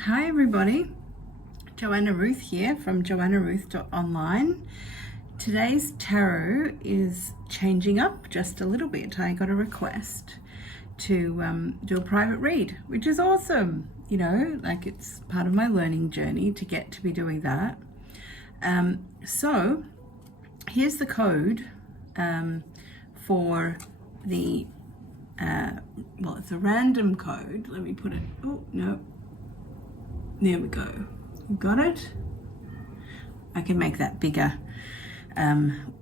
Hi everybody, Joanna Ruth here from JoannaRuth.Online. Today's tarot is changing up just a little bit. I got a request to do a private read, which is awesome. You know, like it's part of my learning journey to get to be doing that. So here's the code for the, well, it's a random code. Let me put it, oh no. There we go. You got it? I can make that bigger in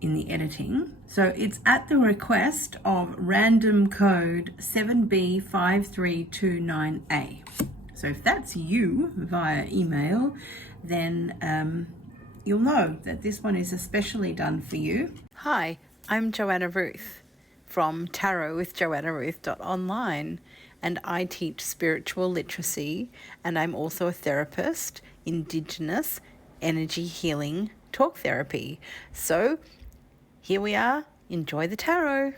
the editing. So it's at the request of random code 7B5329A. So if that's you via email, then you'll know that this one is especially done for you. Hi, I'm Joanna Ruth from Tarot with JoannaRuth.Online. And I teach spiritual literacy, and I'm also a therapist, Indigenous energy healing talk therapy. So here we are, enjoy the tarot.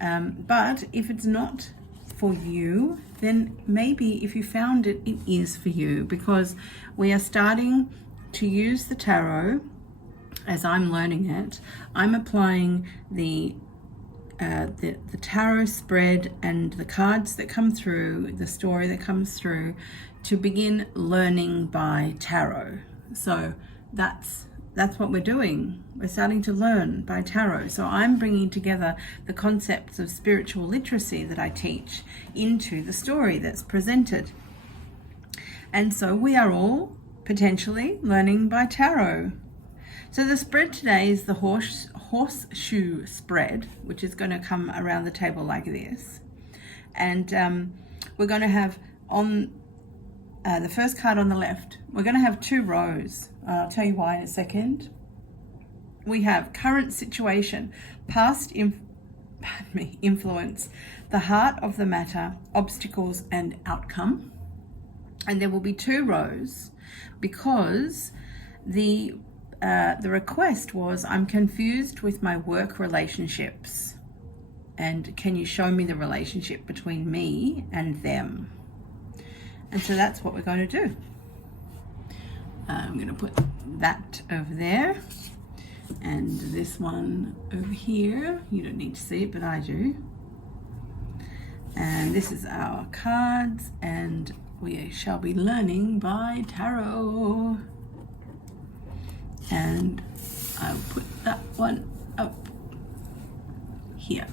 But if it's not for you, then maybe if you found it, it is for you, because we are starting to use the tarot as I'm learning it. I'm applying the tarot spread and the cards that come through, the story that comes through, to begin learning by tarot. So that's what we're doing. We're starting to learn by tarot. So I'm bringing together the concepts of spiritual literacy that I teach into the story that's presented. And so we are all potentially learning by tarot. So the spread today is the horseshoe spread, which is going to come around the table like this. And we're going to have on the first card on the left, we're going to have two rows. I'll tell you why in a second. We have current situation, past influence, the heart of the matter, obstacles and outcome. And there will be two rows because the request was, I'm confused with my work relationships, and can you show me the relationship between me and them? And so that's what we're going to do. I'm going to put that over there and this one over here. You don't need to see it, but I do. And this is our cards, and we shall be learning by tarot. And I'll put that one up here.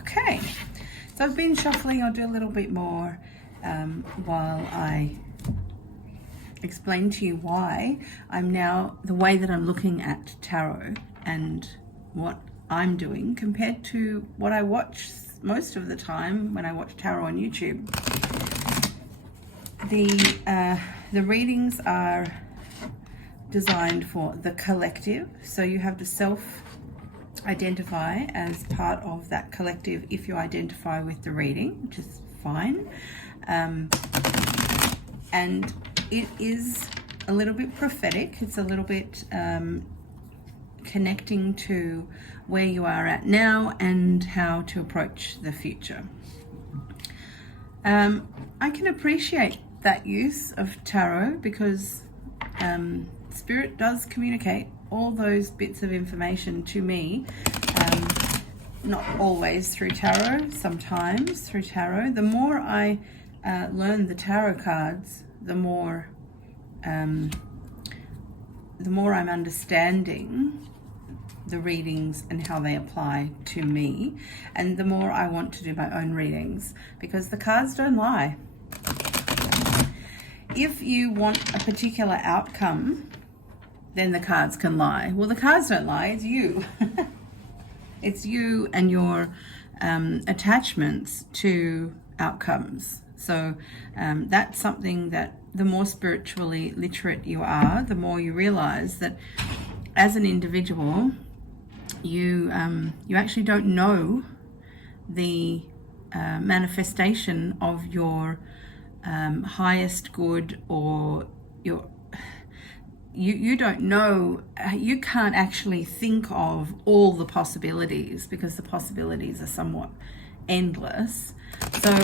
Okay, so I've been shuffling. I'll do a little bit more while I explain to you why I'm now, the way that I'm looking at tarot and what I'm doing compared to what I watch most of the time when I watch tarot on YouTube. The readings are designed for the collective, so you have to self-identify as part of that collective if you identify with the reading, which is fine. And it is a little bit prophetic. It's a little bit connecting to where you are at now and how to approach the future. I can appreciate that use of tarot because Spirit does communicate all those bits of information to me, not always through tarot, sometimes through tarot. The more I learn the tarot cards, the more I'm understanding the readings and how they apply to me, and the more I want to do my own readings, because the cards don't lie. If you want a particular outcome, then the cards can lie. Well, the cards don't lie, it's you. It's you and your attachments to outcomes. So that's something that the more spiritually literate you are, the more you realize that as an individual, you actually don't know the manifestation of your highest good, or you don't know, you can't actually think of all the possibilities because the possibilities are somewhat endless. So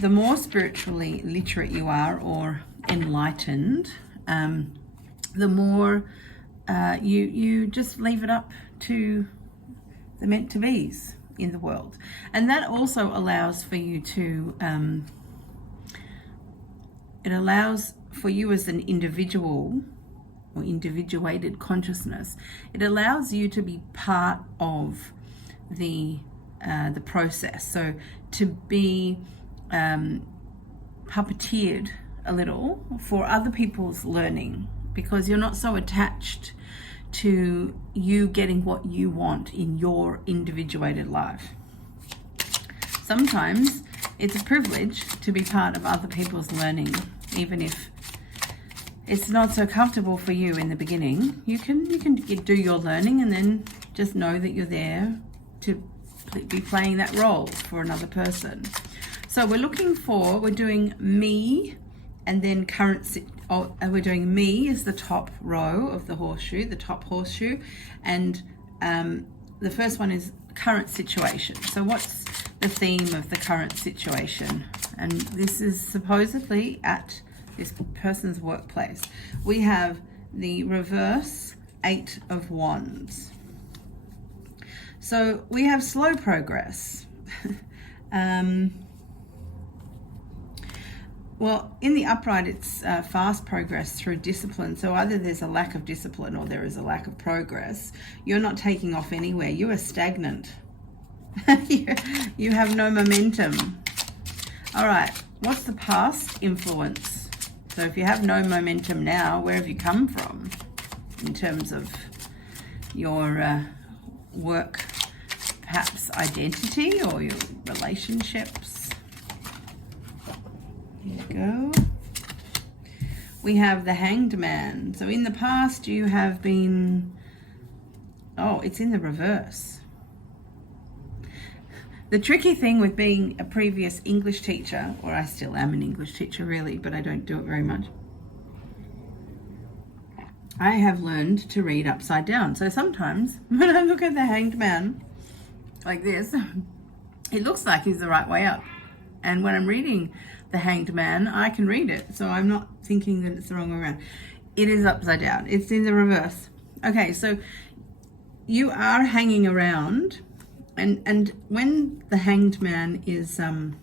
the more spiritually literate you are, or enlightened, the more you just leave it up to the meant to be's in the world. And that also allows for you to it allows for you as an individual, or individuated consciousness, it allows you to be part of the process. So to be puppeteered a little for other people's learning, because you're not so attached to you getting what you want in your individuated life. Sometimes it's a privilege to be part of other people's learning, even if it's not so comfortable for you in the beginning. You can do your learning and then just know that you're there to be playing that role for another person. So we're doing me, and then we're doing me as the top row of the horseshoe, the top horseshoe, and the first one is current situation. So what's the theme of the current situation? And this is supposedly at this person's workplace. We have the reverse 8 of Wands. So we have slow progress. Well, in the upright, it's fast progress through discipline. So either there's a lack of discipline or there is a lack of progress. You're not taking off anywhere. You are stagnant. You have no momentum. All right, what's the past influence? So if you have no momentum now, where have you come from in terms of your work, perhaps identity, or your relationships? Here we go. We have the Hanged Man. So in the past you have been, it's in the reverse. The tricky thing with being a previous English teacher, or I still am an English teacher really, but I don't do it very much, I have learned to read upside down. So sometimes when I look at the Hanged Man like this, it looks like he's the right way up. And when I'm reading the Hanged Man, I can read it. So I'm not thinking that it's the wrong way around. It is upside down. It's in the reverse. Okay, so you are hanging around, and when the Hanged Man is in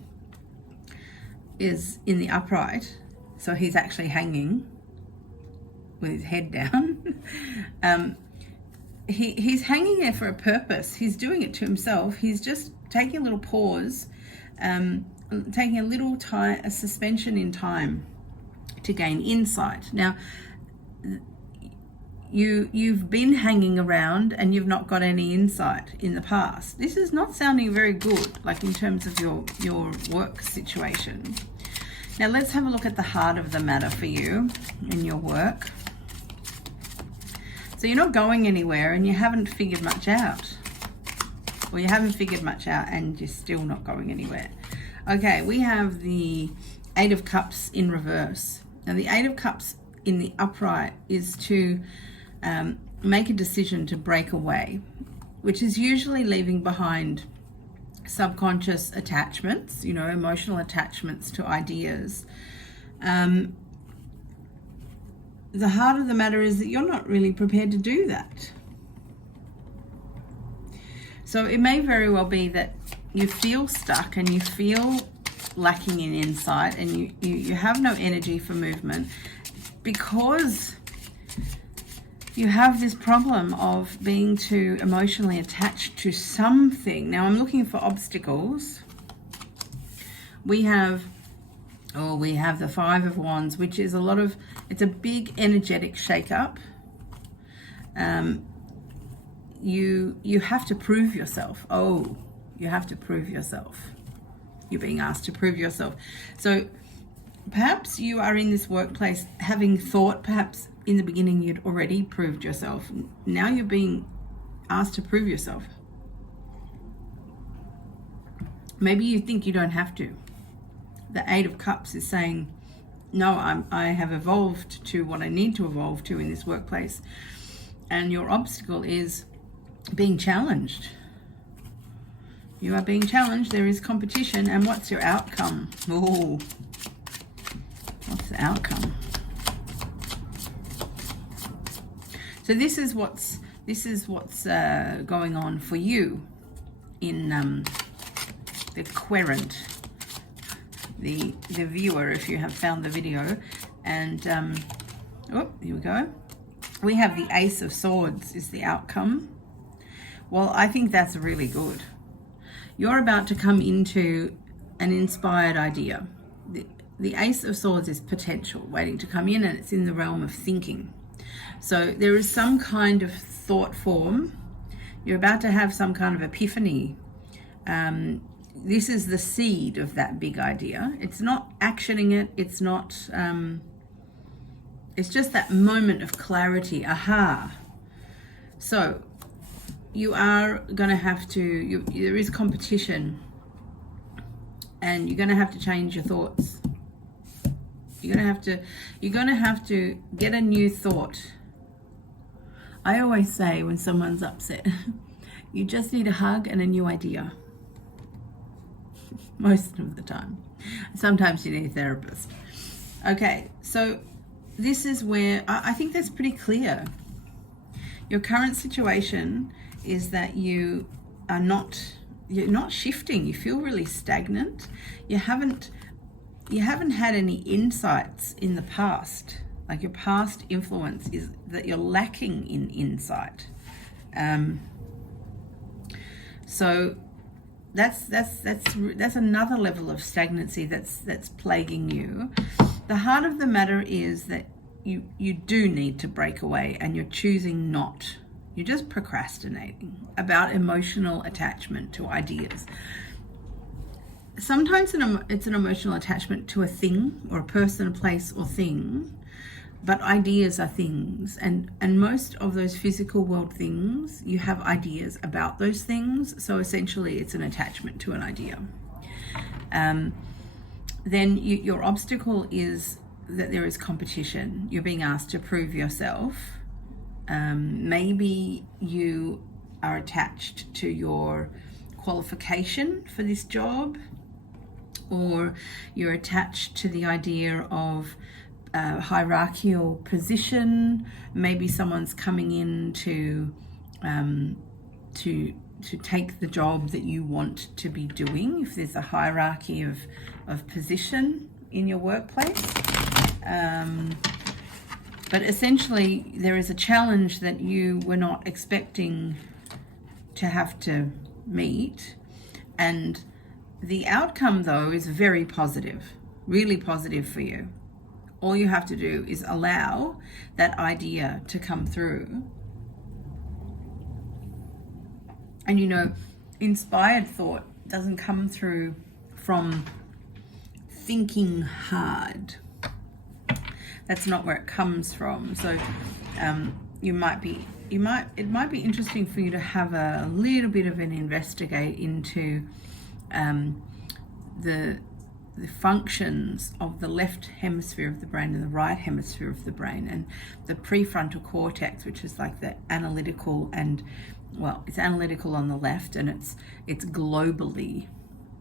the upright, so he's actually hanging with his head down, he's hanging there for a purpose. He's doing it to himself. He's just taking a little pause, taking a little time, a suspension in time to gain insight. Now, you've been hanging around and you've not got any insight in the past. This is not sounding very good, like in terms of your work situation. Now let's have a look at the heart of the matter for you in your work. So you're not going anywhere and you haven't figured much out. Or you haven't figured much out and you're still not going anywhere. Okay, we have the 8 of Cups in reverse. Now the 8 of Cups in the upright is to make a decision to break away, which is usually leaving behind subconscious attachments, emotional attachments to ideas. The heart of the matter is that you're not really prepared to do that. So it may very well be that you feel stuck and you feel lacking in insight, and you have no energy for movement because you have this problem of being too emotionally attached to something. Now I'm looking for obstacles. We have the 5 of Wands, which is it's a big energetic shake-up. You have to prove yourself. You have to prove yourself. You're being asked to prove yourself. So perhaps you are in this workplace having thought perhaps in the beginning you'd already proved yourself. Now you're being asked to prove yourself. Maybe you think you don't have to. The 8 of Cups is saying, no, I have evolved to what I need to evolve to in this workplace. And your obstacle is being challenged. You are being challenged. There is competition. And what's your outcome? Oh, what's the outcome? So this is what's going on for you in the querent, the viewer, if you have found the video. And oh, here we go. We have the Ace of Swords is the outcome. Well, I think that's really good. You're about to come into an inspired idea. The Ace of Swords is potential waiting to come in, and it's in the realm of thinking. So there is some kind of thought form. You're about to have some kind of epiphany. This is the seed of that big idea. It's not actioning it. It's not, it's just that moment of clarity. Aha. So you are going to have to, there is competition, and you're going to have to change your thoughts. You're going to have to get a new thought. I always say when someone's upset, you just need a hug and a new idea. Most of the time. Sometimes you need a therapist. Okay, so this is where I think that's pretty clear. Your current situation is that you're not shifting. You feel really stagnant. You haven't had any insights in the past. Like your past influence is that you're lacking in insight. So that's another level of stagnancy that's plaguing you. The heart of the matter is that you do need to break away, and you're choosing not. You're just procrastinating about emotional attachment to ideas. Sometimes it's an emotional attachment to a thing or a person, a place or thing, but ideas are things, and most of those physical world things, you have ideas about those things, so essentially it's an attachment to an idea. Then your obstacle is that there is competition. You're being asked to prove yourself. Maybe you are attached to your qualification for this job, or you're attached to the idea of hierarchical position. Maybe someone's coming in to take the job that you want to be doing, if there's a hierarchy of position in your workplace. But essentially there is a challenge that you were not expecting to have to meet, and the outcome though is very positive, really positive for you. All you have to do is allow that idea to come through. And inspired thought doesn't come through from thinking hard. That's not where it comes from. So it might be interesting for you to have a little bit of an investigate into the functions of the left hemisphere of the brain and the right hemisphere of the brain, and the prefrontal cortex, which is like the analytical, and it's analytical on the left, and it's globally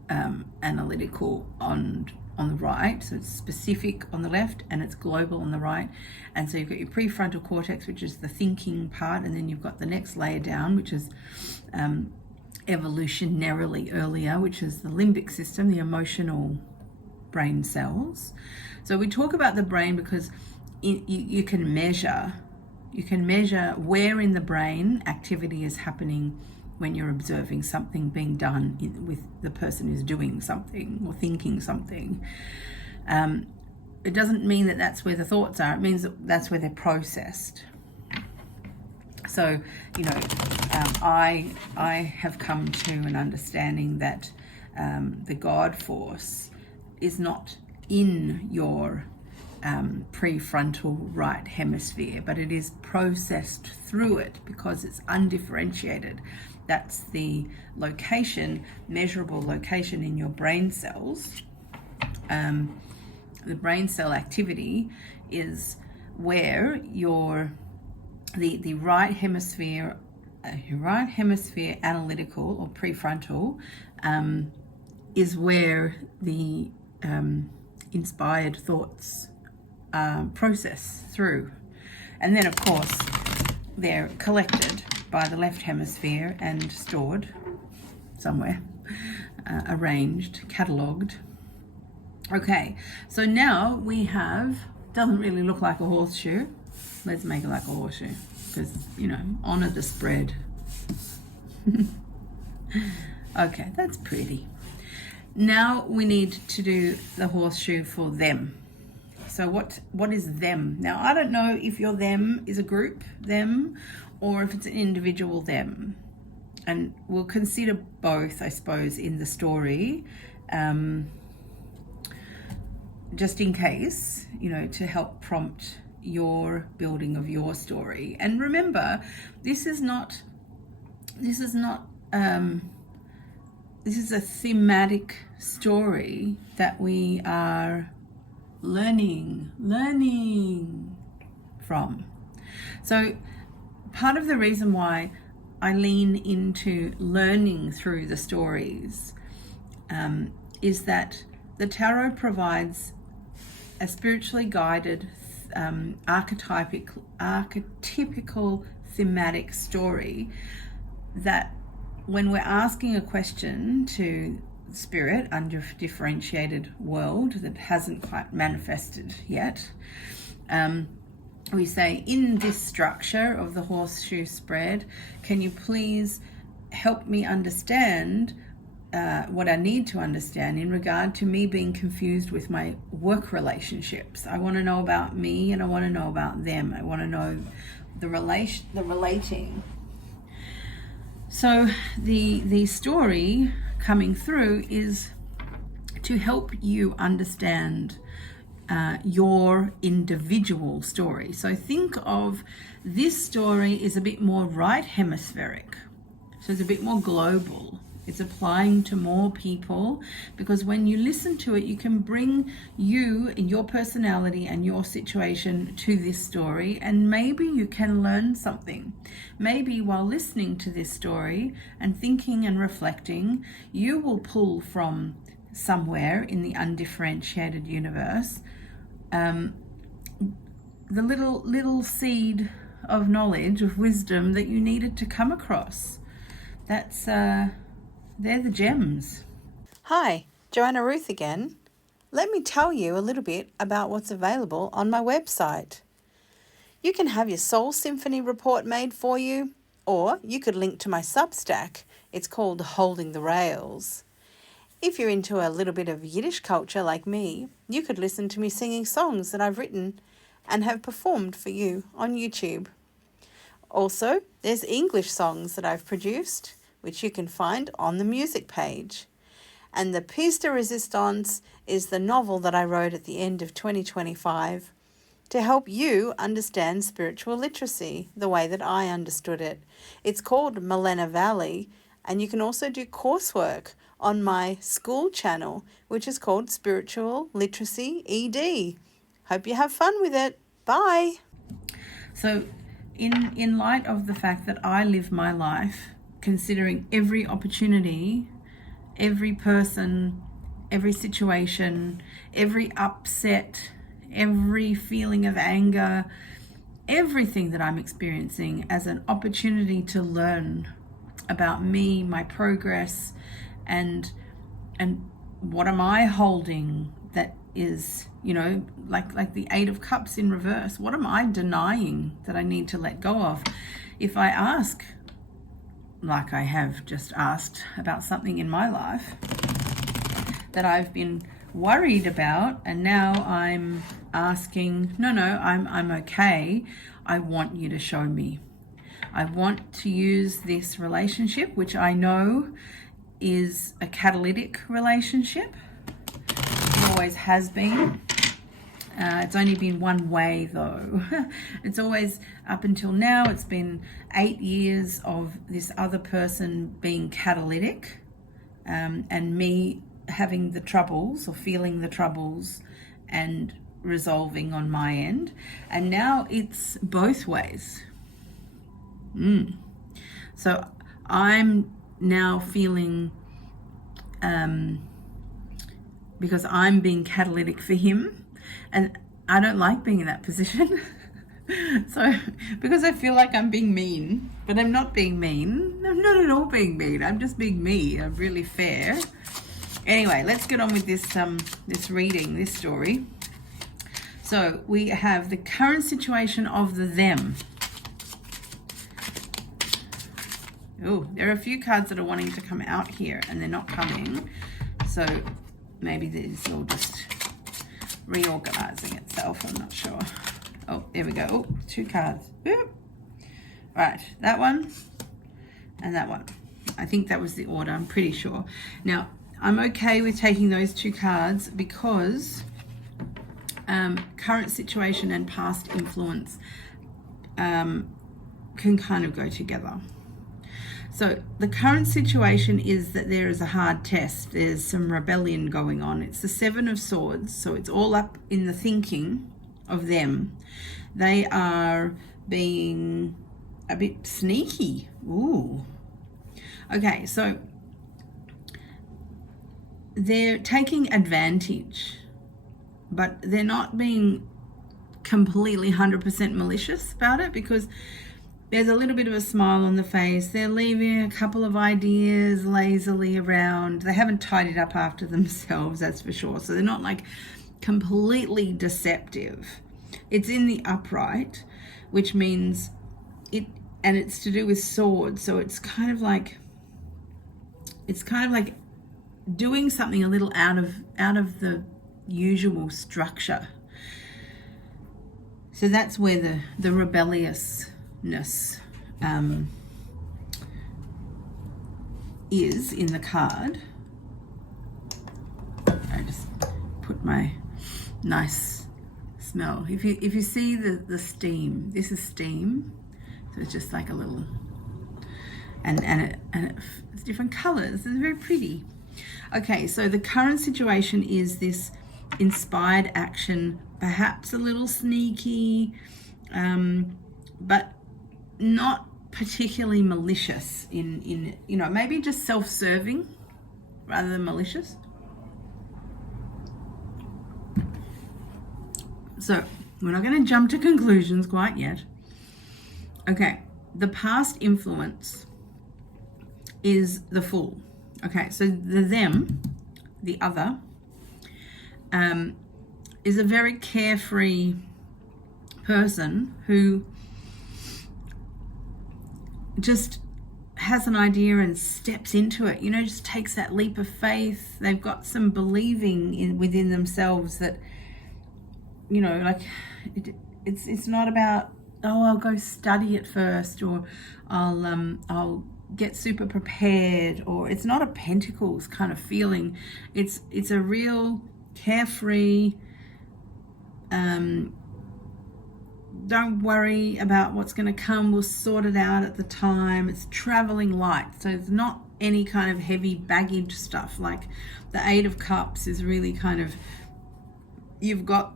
analytical on the right. So it's specific on the left and it's global on the right. And so you've got your prefrontal cortex, which is the thinking part, and then you've got the next layer down, which is evolutionarily earlier, which is the limbic system, the emotional brain cells. So we talk about the brain because you can measure where in the brain activity is happening when you're observing something being done with the person who's doing something or thinking something. It doesn't mean that that's where the thoughts are. It means that that's where they're processed. So, I have come to an understanding that the God force is not in your prefrontal right hemisphere, but it is processed through it because it's undifferentiated. That's the location, measurable location in your brain cells. The brain cell activity is where the right hemisphere your right hemisphere, analytical or prefrontal, is where the inspired thoughts process through. And then, of course, they're collected by the left hemisphere and stored somewhere, arranged, catalogued. Okay, so now we have, doesn't really look like a horseshoe. Let's make it like a horseshoe because, honor the spread. Okay, that's pretty. Now we need to do the horseshoe for them. So what is them? Now, I don't know if your them is a group them or if it's an individual them. And we'll consider both, I suppose, in the story, just in case, to help prompt your building of your story. And remember, this is a thematic story that we are learning from. So part of the reason why I lean into learning through the stories is that the tarot provides a spiritually guided, archetypical thematic story that when we're asking a question to spirit, undifferentiated world that hasn't quite manifested yet, we say, in this structure of the horseshoe spread, can you please help me understand what I need to understand in regard to me being confused with my work relationships? I want to know about me and I want to know about them. I want to know the relating. So the story coming through is to help you understand your individual story. So think of this story is a bit more right hemispheric. So it's a bit more global. It's applying to more people because when you listen to it, you can bring you and your personality and your situation to this story, and maybe you can learn something. Maybe while listening to this story and thinking and reflecting, you will pull from somewhere in the undifferentiated universe the little seed of knowledge, of wisdom that you needed to come across. That's they're the gems. Hi, Joanna Ruth again. Let me tell you a little bit about what's available on my website. You can have your Soul Symphony report made for you, or you could link to my Substack. It's called Holding the Rails. If you're into a little bit of Yiddish culture like me, you could listen to me singing songs that I've written and have performed for you on YouTube. Also, there's English songs that I've produced, which you can find on the music page. And the piece de resistance is the novel that I wrote at the end of 2025 to help you understand spiritual literacy the way that I understood it. It's called Malena Valley, and you can also do coursework on my school channel, which is called Spiritual Literacy ED. Hope you have fun with it. Bye. So in light of the fact that I live my life considering every opportunity, every person, every situation, every upset, every feeling of anger, everything that I'm experiencing as an opportunity to learn about me, my progress, and what am I holding that is, like the Eight of Cups in reverse. What am I denying that I need to let go of? If I ask, like I have just asked about something in my life that I've been worried about, and now I'm asking, I'm okay. I want you to show me. I want to use this relationship, which I know is a catalytic relationship. It always has been. It's only been one way though. It's always, up until now, it's been 8 years of this other person being catalytic, and me having the troubles or feeling the troubles and resolving on my end. And now it's both ways. So I'm now feeling, because I'm being catalytic for him, and I don't like being in that position. So, because I feel like I'm being mean, but I'm not being mean. I'm not at all being mean. I'm just being me. I'm really fair. Anyway, let's get on with this this reading, this story. So we have the current situation of the them. Oh, there are a few cards that are wanting to come out here and they're not coming. So maybe this is all just reorganizing itself. I'm not sure. Oh, there we go. Oh, 2 cards. Oop. Right, that one and that one. I think that was the order. I'm pretty sure. Now, I'm okay with taking those 2 cards because current situation and past influence can kind of go together. So the current situation is that there is a hard test. There's some rebellion going on. It's the 7 of Swords, so it's all up in the thinking of them. They are being a bit sneaky. Ooh. Okay, so they're taking advantage, but they're not being completely 100% malicious about it, because there's a little bit of a smile on the face. They're leaving a couple of ideas lazily around. They haven't tidied up after themselves, that's for sure. So they're not like completely deceptive. It's in the upright, which means and it's to do with swords. So it's kind of like doing something a little out of the usual structure. So that's where the rebelliousness is in the card. I just put my nice smell. If you see the steam, this is steam. So it's just like a little, it's different colors. It's very pretty. Okay, so the current situation is this inspired action, perhaps a little sneaky, but not particularly malicious in maybe just self-serving rather than malicious. So we're not going to jump to conclusions quite yet. Okay, the past influence is the Fool. Okay, so the other, is a very carefree person who just has an idea and steps into it, just takes that leap of faith. They've got some believing within themselves that, it's not about, I'll go study it first, or I'll get super prepared, or it's not a Pentacles kind of feeling. It's a real carefree, don't worry about what's going to come, we'll sort it out at the time. It's traveling light, so it's not any kind of heavy baggage stuff. Like the 8 of Cups is really kind of, you've got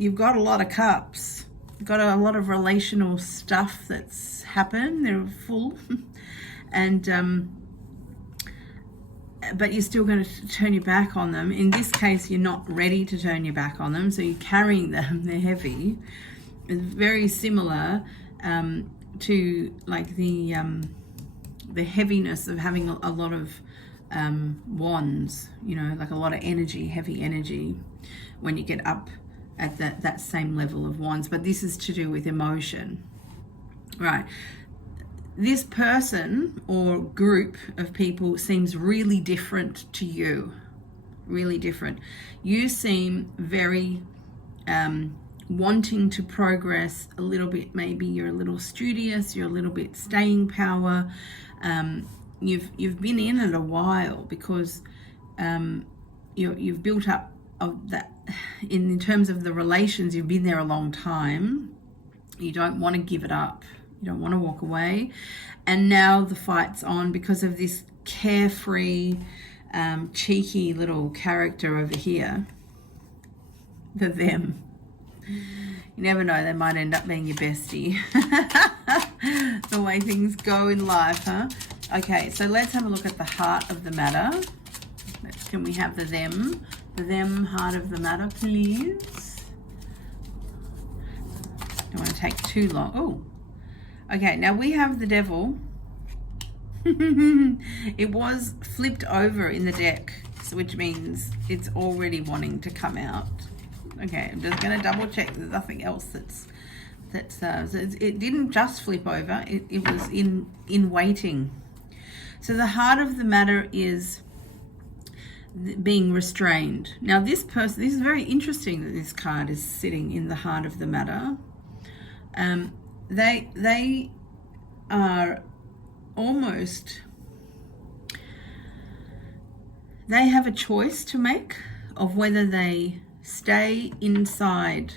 a lot of cups, you've got a lot of relational stuff that's happened, they're full. And but you're still going to turn your back on them. In this case, you're not ready to turn your back on them, so you're carrying them. They're heavy. It's very similar to like the heaviness of having a lot of wands. Like a lot of energy, heavy energy, when you get up at that same level of wands. But this is to do with emotion, right? This person or group of people seems really different to you, really different. You seem very wanting to progress a little bit. Maybe you're a little studious, you're a little bit staying power. You've been in it a while because you've built up of that in terms of the relations. You've been there a long time. You don't want to give it up. You don't want to walk away. And now the fight's on because of this carefree, cheeky little character over here. The them. You never know, they might end up being your bestie. the way things go in life, huh? Okay, so let's have a look at the heart of the matter. Can we have the them heart of the matter, please? Don't want to take too long. Oh, okay, now we have the devil. It was flipped over in the deck, so which means it's already wanting to come out. Okay, I'm just going to double check there's nothing else so it didn't just flip over, it was in waiting. So the heart of the matter is being restrained. Now this is very interesting that this card is sitting in the heart of the matter. They are almost, they have a choice to make of whether they stay inside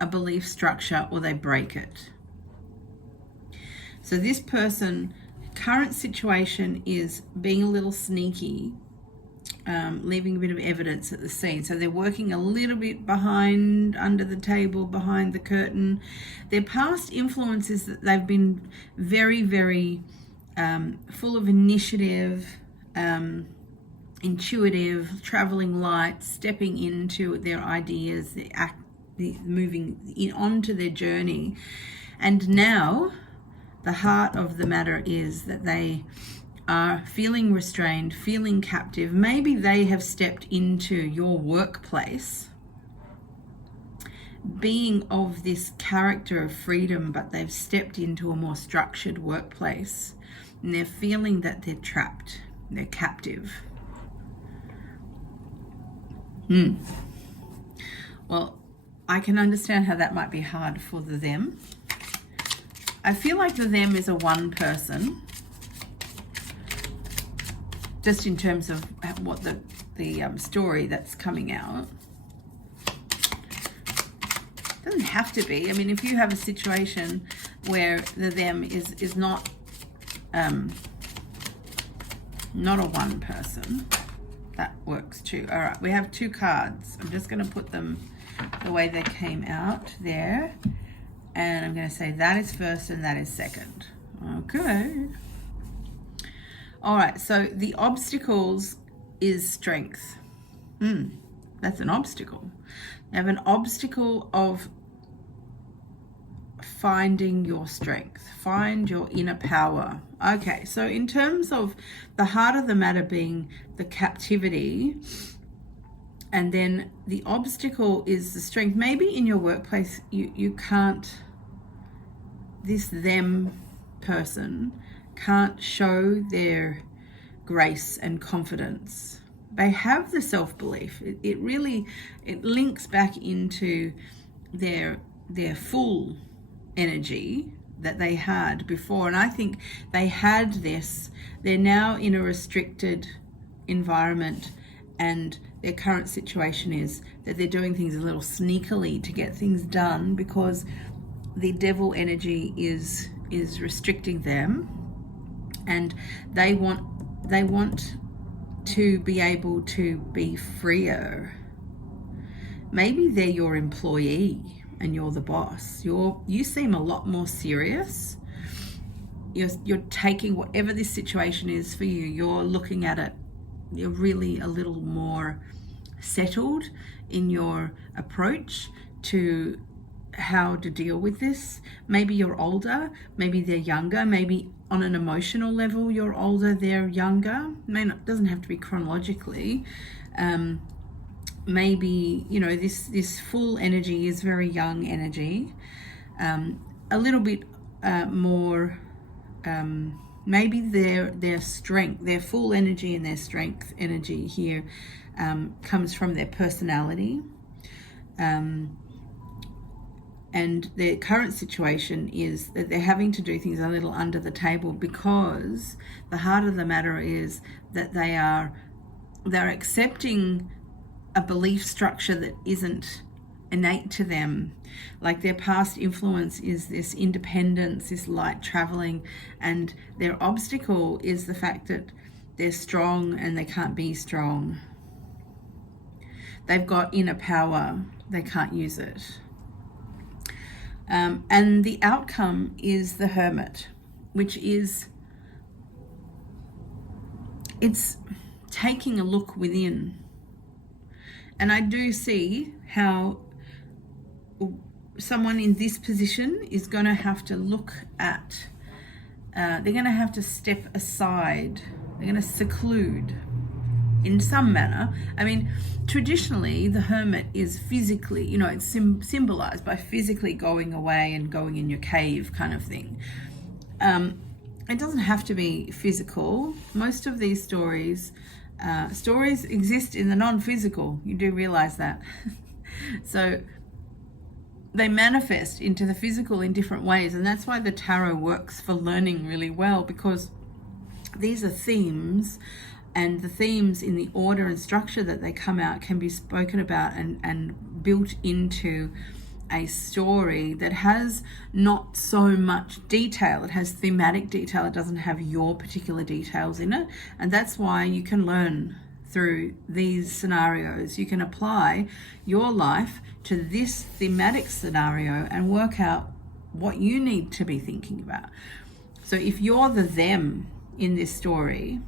a belief structure or they break it. So this person, current situation is being a little sneaky, leaving a bit of evidence at the scene. So they're working a little bit behind, under the table, behind the curtain. Their past influences that they've been very, very full of initiative, intuitive, traveling light, stepping into their ideas, moving onto their journey. And now the heart of the matter is that they are feeling restrained, feeling captive. Maybe they have stepped into your workplace being of this character of freedom, but they've stepped into a more structured workplace and they're feeling that they're trapped, they're captive. Well, I can understand how that might be hard for the them. I feel like the them is a one person, just in terms of what the story that's coming out. Doesn't have to be. I mean, if you have a situation where the them is not a one person, that works too. All right, we have two cards. I'm just going to put them the way they came out there, and I'm going to say that is first and that is second. Okay. All right, so the obstacles is strength. That's an obstacle. You have an obstacle of finding your strength, find your inner power. Okay, so in terms of the heart of the matter being the captivity, and then the obstacle is the strength. Maybe in your workplace you can't, this them person can't show their grace and confidence. They have the self-belief. It really links back into their full energy that they had before. And I think they had this. They're now in a restricted environment, and their current situation is that they're doing things a little sneakily to get things done because the devil energy is restricting them, and they want to be able to be freer. Maybe they're your employee and you're the boss. You seem a lot more serious. You're taking whatever this situation is for you, you're looking at it, you're really a little more settled in your approach to how to deal with this. Maybe you're older, maybe they're younger, maybe on an emotional level you're older, they're younger. Doesn't have to be chronologically. Maybe, this full energy is very young energy. A little bit more, maybe their strength, their full energy and their strength energy here comes from their personality. And their current situation is that they're having to do things a little under the table, because the heart of the matter is that they're accepting a belief structure that isn't innate to them. Like their past influence is this independence, this light traveling, and their obstacle is the fact that they're strong and they can't be strong. They've got inner power, they can't use it. And the outcome is the hermit. which is, it's taking a look within. And I do see how someone in this position is going to have to look at, they're going to have to step aside, they're going to seclude in some manner. I mean, traditionally, the hermit is physically, it's symbolized by physically going away and going in your cave kind of thing. It doesn't have to be physical. Most of these stories exist in the non-physical. You do realize that. So they manifest into the physical in different ways, and that's why the tarot works for learning really well, because these are themes, and the themes in the order and structure that they come out can be spoken about and built into a story that has not so much detail. It has thematic detail. It doesn't have your particular details in it. And that's why you can learn through these scenarios. You can apply your life to this thematic scenario and work out what you need to be thinking about. So if you're the them in this story,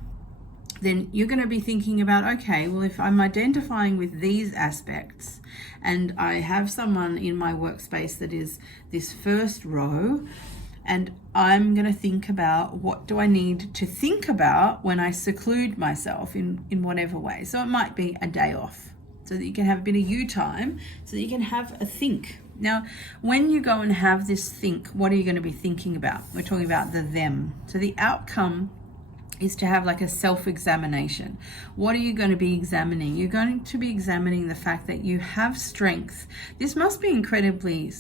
then you're going to be thinking about, okay, well, if I'm identifying with these aspects and I have someone in my workspace that is this first row, and I'm going to think about what do I need to think about when I seclude myself in whatever way. So it might be a day off so that you can have a bit of you time, so that you can have a think. Now, when you go and have this think, what are you going to be thinking about? We're talking about the them. So the outcome is to have like a self-examination. What are you going to be examining? You're going to be examining the fact that you have strength. This must be incredibly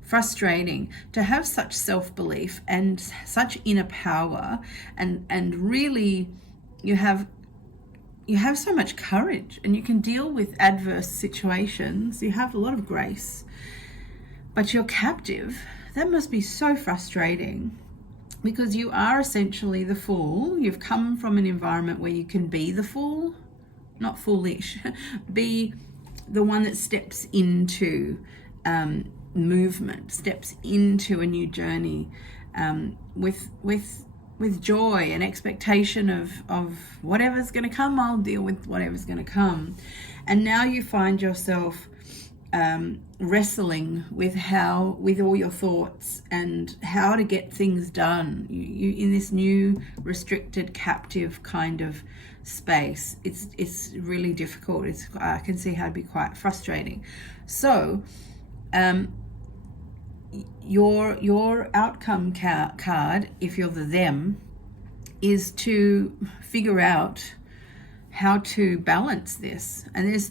frustrating to have such self-belief and such inner power, and really you have so much courage, and you can deal with adverse situations. You have a lot of grace, but you're captive. That must be so frustrating, because you are essentially the fool. You've come from an environment where you can be the fool, not foolish, be the one that steps into movement, steps into a new journey with joy and expectation of whatever's going to come. I'll deal with whatever's going to come. And now you find yourself wrestling with all your thoughts and how to get things done. You in this new restricted, captive kind of space. It's really difficult. I can see how it'd be quite frustrating. So your outcome card, if you're the them, is to figure out how to balance this. And there's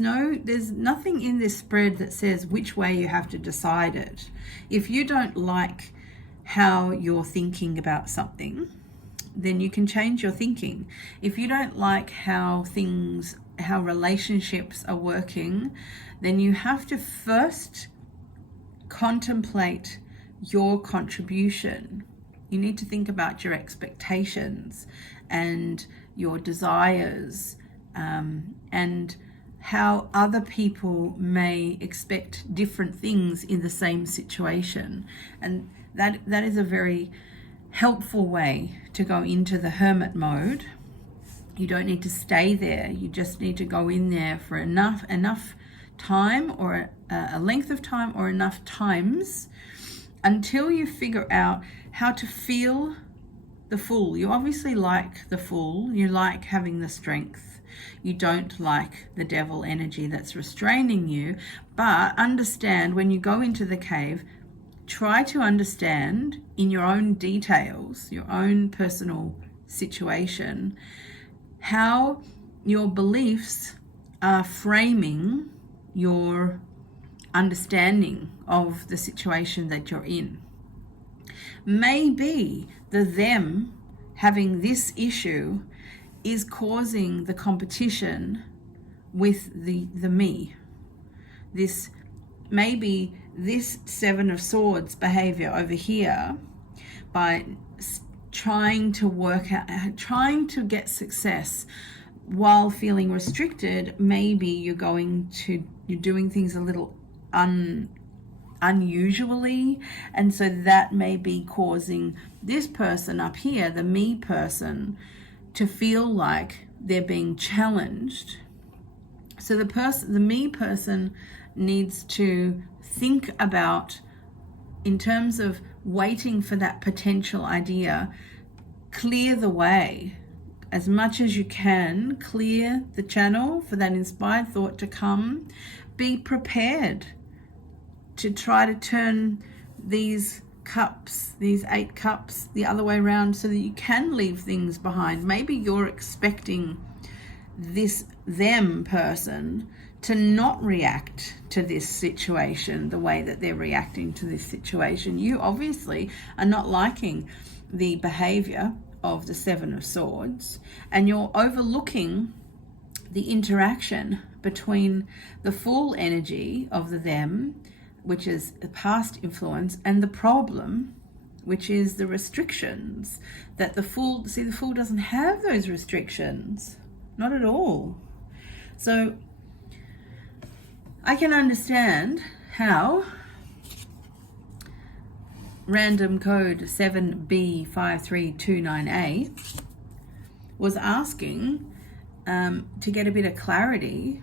nothing in this spread that says which way you have to decide it. If you don't like how you're thinking about something, then you can change your thinking. If you don't like how relationships are working, then you have to first contemplate your contribution. You need to think about your expectations and your desires, and how other people may expect different things in the same situation. And that is a very helpful way to go into the hermit mode. You don't need to stay there. You just need to go in there for enough time, or a length of time, or enough times, until you figure out how to feel the fool. You obviously like the fool. You like having the strength. You don't like the devil energy that's restraining you. But understand, when you go into the cave, try to understand in your own details, your own personal situation, how your beliefs are framing your understanding of the situation that you're in. Maybe the them having this issue is causing the competition with the me. Maybe this Seven of Swords behavior over here, by trying to get success while feeling restricted, maybe you're doing things a little unusually, and so that may be causing this person up here, the me person, to feel like they're being challenged. So the me person needs to think about, in terms of waiting for that potential idea, clear the way as much as you can, clear the channel for that inspired thought to come. Be prepared to try to turn these cups, these 8 cups, the other way around, so that you can leave things behind. Maybe you're expecting this them person to not react to this situation the way that they're reacting to this situation. You obviously are not liking the behavior of the 7 of Swords, and you're overlooking the interaction between the full energy of the them, which is the past influence, and the problem, which is the restrictions that the Fool, see, the Fool doesn't have those restrictions, not at all. So I can understand how random code 7B5329A was asking to get a bit of clarity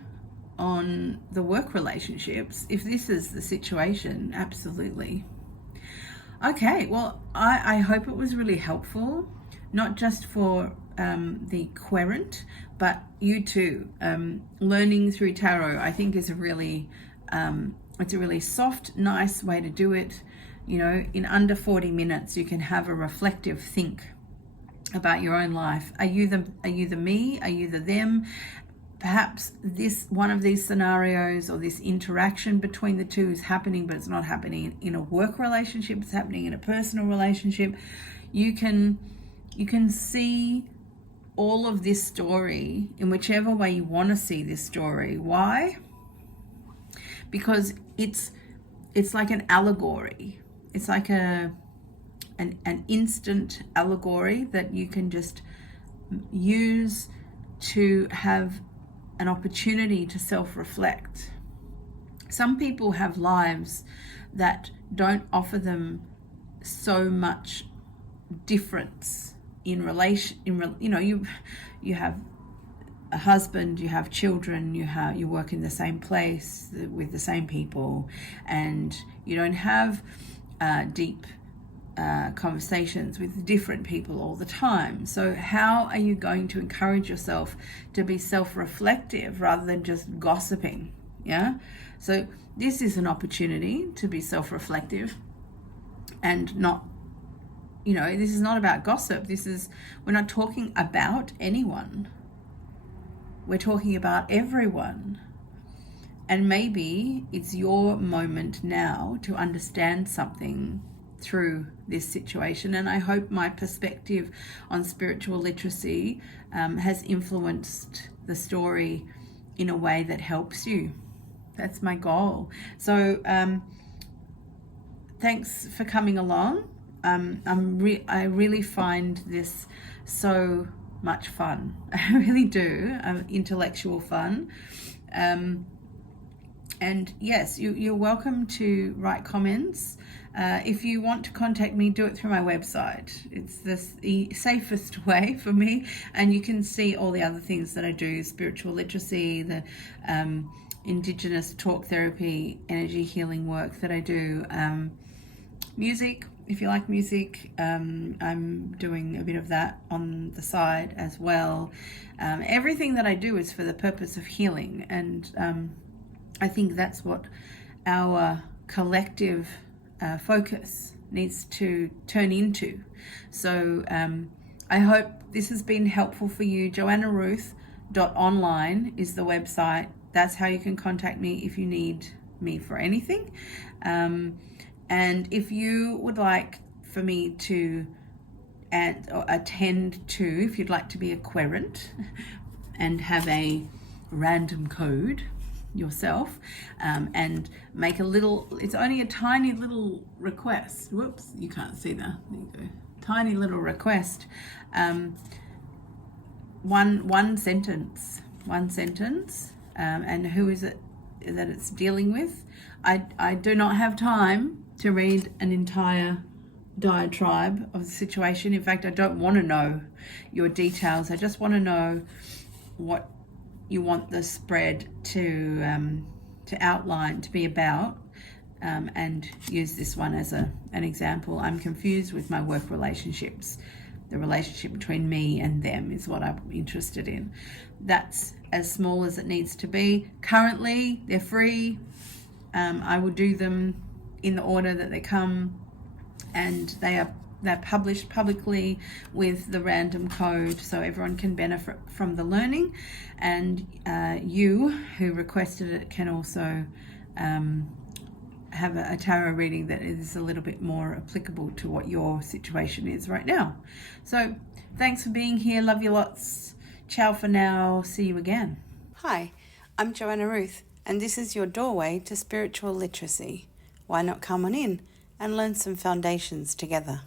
on the work relationships. If this is the situation, absolutely. Okay, well, I hope it was really helpful, not just for the querent, but you too. Learning through tarot, I think, is a really, it's a really soft, nice way to do it. You know, in under 40 minutes, you can have a reflective think about your own life. Are you the me? Are you the them? Perhaps this one of these scenarios or this interaction between the two is happening, but it's not happening in a work relationship. It's happening in a personal relationship. You can see all of this story in whichever way you want to see this story. Why? Because it's like an allegory. It's like an instant allegory that you can just use to have an opportunity to self-reflect. Some people have lives that don't offer them so much difference in relation. You have a husband, you have children, you work in the same place with the same people, and you don't have deep conversations with different people all the time. So how are you going to encourage yourself to be self-reflective rather than just gossiping? Yeah. So this is an opportunity to be self-reflective and not, this is not about gossip. We're not talking about anyone. We're talking about everyone. And maybe it's your moment now to understand something through this situation. And I hope my perspective on spiritual literacy has influenced the story in a way that helps you. That's my goal. So thanks for coming along. I really find this so much fun. I really do. Intellectual fun. And yes, you're welcome to write comments. If you want to contact me, do it through my website. It's the safest way for me. And you can see all the other things that I do: spiritual literacy, the Indigenous talk therapy, energy healing work that I do, music. If you like music, I'm doing a bit of that on the side as well. Everything that I do is for the purpose of healing, and I think that's what our collective focus needs to turn into. So I hope this has been helpful for you. JoannaRuth.Online is the website. That's how you can contact me if you need me for anything. And if you would like for me to attend to, if you'd like to be a querent and have a random code yourself, and make it's only a tiny little request. Whoops, you can't see that. There you go. Tiny little request. One sentence. And who is it it's dealing with. I do not have time to read an entire diatribe of the situation. In fact, I don't want to know your details. I just want to know what you want the spread to outline, to be about, and use this one as an example. I'm confused with my work relationships. The relationship between me and them is what I'm interested in. That's as small as it needs to be. Currently, they're free. I will do them in the order that they come, and they're published publicly with the random code so everyone can benefit from the learning. And you who requested it can also have a tarot reading that is a little bit more applicable to what your situation is right now. So thanks for being here. Love you lots. Ciao for now. See you again. Hi, I'm Joanna Ruth, and this is your doorway to spiritual literacy. Why not come on in and learn some foundations together?